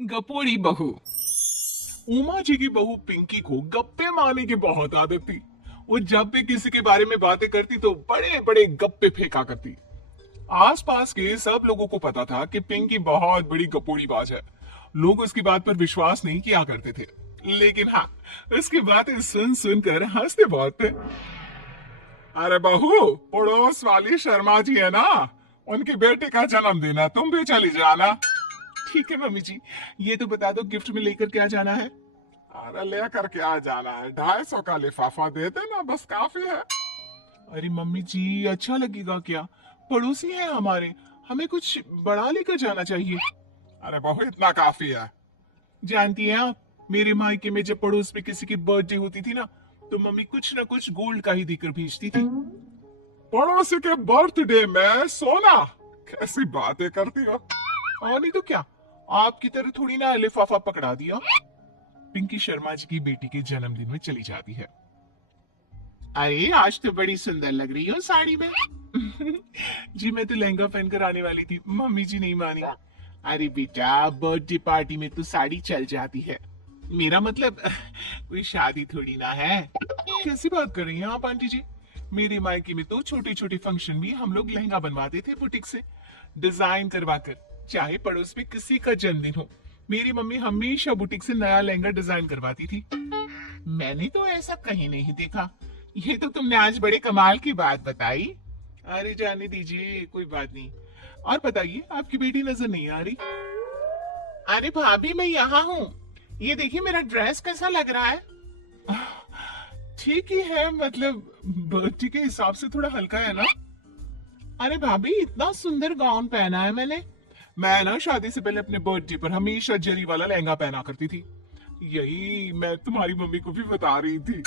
गपोड़ी बहू। उमा जी की बहू पिंकी को गप्पे मारने की बहुत आदत थी। वो जब भी किसी के बारे में बातें करती तो बड़े बड़े गप्पे फेंका करती। आसपास के सब लोगों को पता था कि पिंकी बहुत बड़ी गपोड़ीबाज है। लोग उसकी बात पर विश्वास नहीं किया करते थे, लेकिन हाँ, उसकी बातें सुन सुनकर हंसते बहुत थे। अरे बहू, पड़ोस वाली शर्मा जी है ना, उनकी बेटे का जन्मदिन है, तुम भी चली जाना। ठीक है मम्मी जी, ये तो बता दो गिफ्ट में लेकर क्या जाना है। अरे लेकर क्या जाना है, 250 का लिफाफा दे देना, बस काफी है। अरे मम्मी जी, अच्छा लगेगा क्या? पड़ोसी है हमारे, हमें कुछ बड़ा लेकर जाना चाहिए। अरे बहू, इतना काफी है। जानती हैं आप, मेरे मायके में जब पड़ोस में किसी की बर्थडे होती थी ना, तो मम्मी कुछ ना कुछ गोल्ड का ही देकर भेजती थी। पड़ोसी के बर्थडे में सोना? कैसी बातें करती हो। और नहीं तो क्या, आपकी तरह थोड़ी ना लिफाफा पकड़ा दिया। पिंकी शर्मा जी की बेटी के जन्मदिन में चली जाती है। अरे आज तो बड़ी सुंदर लग रही हो साड़ी में। जी मैं तो लहंगा पहनकर आने वाली थी, मम्मी जी नहीं मानी। अरे बेटा, बर्थडे पार्टी में तो साड़ी चल जाती है। मेरा मतलब कोई शादी थोड़ी ना है। कैसी बात कर रही हैं आप आंटी जी? मेरे मायके में तो छोटे छोटे फंक्शन भी हम लोग लहंगा बनवाते थे बुटीक से, डिजाइन करवाकर। चाहे पड़ोस में किसी का जन्मदिन हो, मेरी मम्मी हमेशा बुटीक से नया लहंगा डिजाइन करवाती थी। मैंने तो ऐसा कहीं नहीं देखा। ये तो तुमने आज बड़े कमाल की बात बताई। अरे जाने दीजिए, कोई बात नहीं। और बताइए, आपकी बेटी नजर नहीं आ रही। अरे भाभी, मैं यहाँ हूँ। ये देखिए मेरा ड्रेस कैसा लग रहा है। ठीक ही है, मतलब बर्थडे के हिसाब से थोड़ा हल्का है ना। अरे भाभी, इतना सुंदर गाउन पहना है मैंने। मैं ना शादी से पहले अपने बर्थडे पर हमेशा जरी वाला लहंगा पहना करती थी। यही मैं तुम्हारी मम्मी को भी बता रही थी।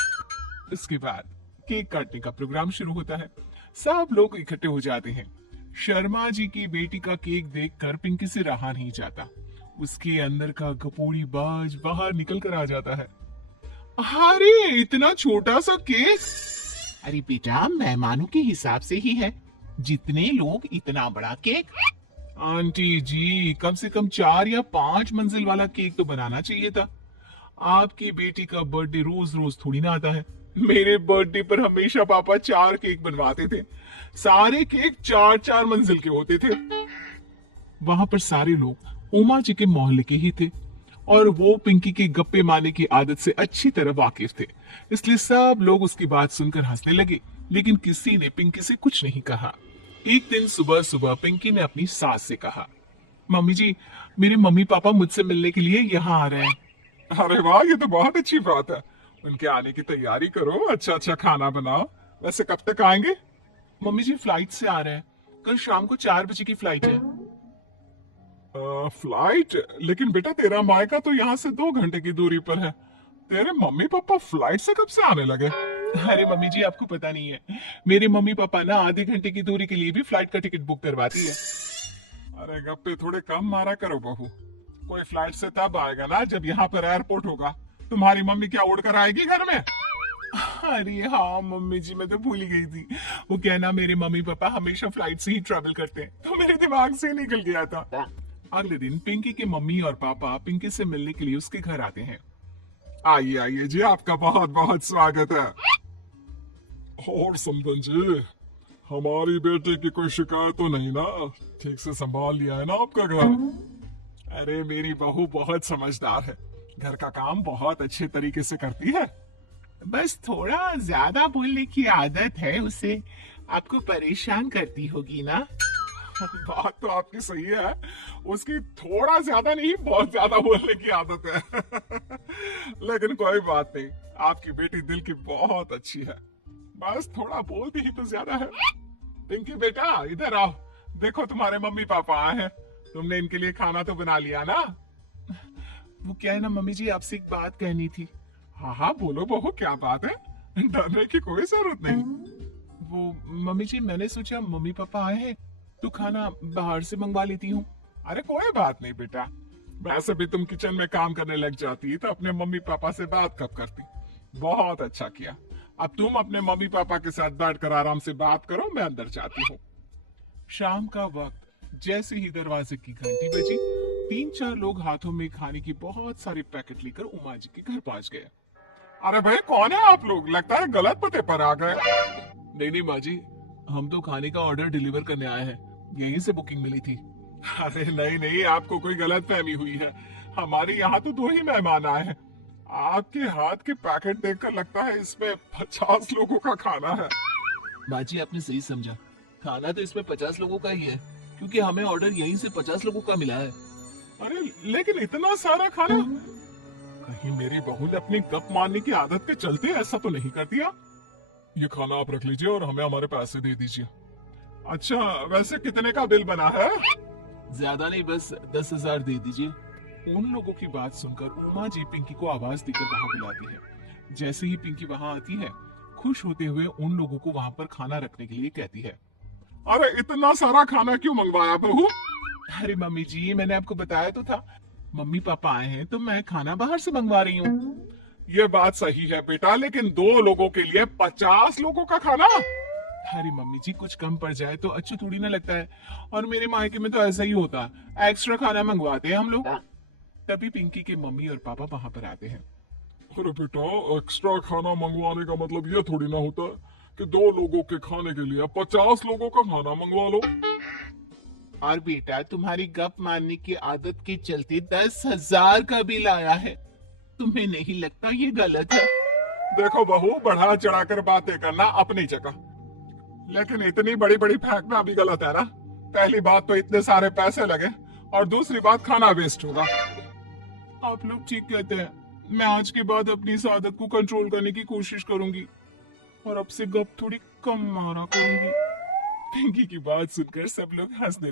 इसके बाद केक काटने का प्रोग्राम शुरू होता है। सब लोग इकट्ठे हो जाते हैं। शर्मा जी की बेटी का केक देखकर पिंकी से रहा नहीं जाता। उसके अंदर का गपोड़ी बाज बाहर निकल कर आ जाता है। अरे इतना छोटा सा केक! अरे बेटा, मेहमानों के हिसाब से ही है, जितने लोग इतना बड़ा केक। आंटी जी, कम से कम 4 या 5 मंजिल वाला केक तो बनाना चाहिए था। आपकी बेटी का बर्थडे रोज रोज थोड़ी ना आता है। मेरे बर्थडे पर हमेशा पापा 4 केक बनवाते थे। सारे केक 4-4 मंजिल के होते थे। वहां पर सारे लोग उमा जी के मोहल्ले के ही थे, और वो पिंकी के गप्पे मारने की आदत से अच्छी तरह वाकिफ थे। इसलिए सब लोग उसकी बात सुनकर हंसने लगे, लेकिन किसी ने पिंकी से कुछ नहीं कहा। एक दिन सुबह सुबह पिंकी ने अपनी सास से कहा, मम्मी जी, मेरे मम्मी पापा मुझसे मिलने के लिए यहाँ आ रहे हैं। अरे वाह, ये तो बहुत अच्छी बात है। उनके आने की तैयारी करो, अच्छा अच्छा खाना बनाओ। वैसे कब तक आएंगे? मम्मी जी फ्लाइट से आ रहे हैं, कल शाम को 4 बजे की फ्लाइट है। फ्लाइट? लेकिन बेटा, तेरा मायका तो यहाँ से 2 घंटे की दूरी पर है। तेरे मम्मी पापा फ्लाइट से कब से आने लगे? अरे मम्मी जी, आपको पता नहीं है, मेरे मम्मी पापा ना आधे घंटे की दूरी के लिए भी फ्लाइट का टिकट बुक करवाती है। अरे गप्पे थोड़े कम मारा करो बहू। कोई फ्लाइट से तब आएगा ना जब यहाँ पर एयरपोर्ट होगा। तुम्हारी मम्मी क्या उड़कर आएगी घर में? अरे हाँ मम्मी जी, मैं तो भूल ही गई थी। वो कहना, मेरे मम्मी पापा हमेशा फ्लाइट से ही ट्रेवल करते हैं, तो मेरे दिमाग से निकल गया था। अगले दिन पिंकी के मम्मी और पापा पिंकी से मिलने के लिए उसके घर आते हैं। आइए आइए जी, आपका बहुत बहुत स्वागत है। और समदन जी, हमारी बेटे की कोई शिकायत तो नहीं ना? ठीक से संभाल लिया है ना आपका घर? अरे मेरी बहू बहुत समझदार है, घर का काम बहुत अच्छे तरीके से करती है। बस थोड़ा ज्यादा बोलने की आदत है उसे, आपको परेशान करती होगी ना? बात तो आपकी सही है, उसकी थोड़ा ज्यादा नहीं बहुत ज्यादा बोलने की आदत है। लेकिन कोई बात नहीं, आपकी बेटी दिल की बहुत अच्छी है, बस थोड़ा बोलती ही तो ज्यादा है। पिंकी बेटा, इधर आओ, देखो तुम्हारे मम्मी पापा आए हैं। तुमने इनके लिए खाना तो बना लिया ना? वो क्या है ना मम्मी जी, आपसे एक बात कहनी थी। हाँ हाँ बोलो बहू, क्या बात है, डरने की कोई जरूरत नहीं। वो मम्मी जी, मैंने सोचा मम्मी पापा आए हैं तो खाना बाहर से मंगवा लेती हूँ। अरे कोई बात नहीं बेटा, वैसे भी तुम किचन में काम करने लग जाती तो अपने मम्मी पापा से बात कब करती। बहुत अच्छा किया। अब तुम अपने मम्मी पापा के साथ बैठकर आराम से बात करो, मैं अंदर जाती हूँ। शाम का वक्त जैसे ही दरवाजे की घंटी बजी, 3-4 लोग हाथों में खाने की बहुत सारे पैकेट लेकर उमा जी के घर पहुंच गए। अरे भाई कौन है आप लोग? लगता है गलत पते पर आ गए। नहीं नहीं माँ जी, हम तो खाने का ऑर्डर डिलीवर करने आए हैं, यहीं से बुकिंग मिली थी। अरे नहीं नहीं, आपको कोई गलत फहमी हुई है। हमारे यहाँ तो 2 ही मेहमान आए हैं। आपके हाथ के पैकेट देखकर लगता है इसमें 50 लोगों का खाना है। माँ जी आपने सही समझा, खाना तो इसमें 50 लोगों का ही है, क्योंकि हमें ऑर्डर यहीं से 50 लोगों का मिला है। अरे लेकिन इतना सारा खाना, कहीं मेरी बहू ने अपनी गप मारने की आदत के चलते ऐसा तो नहीं कर दिया? ये खाना आप रख लीजिए और हमें हमारे पैसे दे दीजिए। अच्छा वैसे कितने का बिल बना है? ज्यादा नहीं, बस 10,000 दे दीजिए। उन लोगों की बात सुनकर उमा जी पिंकी को आवाज देकर वहां बुलाती है। जैसे ही पिंकी वहां आती है, खुश होते हुए उन लोगों को वहां पर खाना रखने के लिए कहती है। अरे इतना सारा खाना क्यों मंगवाया बहू? अरे मम्मी जी, मैंने आपको बताया तो था, मम्मी पापा आए हैं तो मैं खाना बाहर से मंगवा रही हूँ। ये बात सही है बेटा, लेकिन 2 लोगों के लिए 50 लोगों का खाना? अरे मम्मी जी, कुछ कम पड़ जाए तो अच्छा थोड़ी ना लगता है, और मेरे मायके में तो ऐसा ही होता, एक्स्ट्रा खाना मंगवाते हैं हम लोग। तभी पिंकी के मम्मी और पापा वहां पर आते हैं। अरे बेटा, एक्स्ट्रा खाना मंगवाने का मतलब ये थोड़ी ना होता कि 2 लोगों के खाने के लिए 50 लोगों का खाना मंगवा लो। और बेटा, तुम्हारी गप मारने की आदत के चलते 10,000 का बिल आया है, तुम्हें नहीं लगता ये गलत है? देखो बहू, बढ़ा चढ़ाकर बातें करना अपनी जगह, लेकिन इतनी बड़ी बड़ी फेंकना भी गलत है ना। पहली बात तो इतने सारे पैसे लगे, और दूसरी बात खाना वेस्ट होगा। आप लोग ठीक कहते हैं, मैं आज के बाद अपनी इस आदत को कंट्रोल करने की कोशिश करूंगी और अब से गप थोड़ी कम मारा करूंगी। पिंकी की बात सुनकर सब लोग हंसने लगे।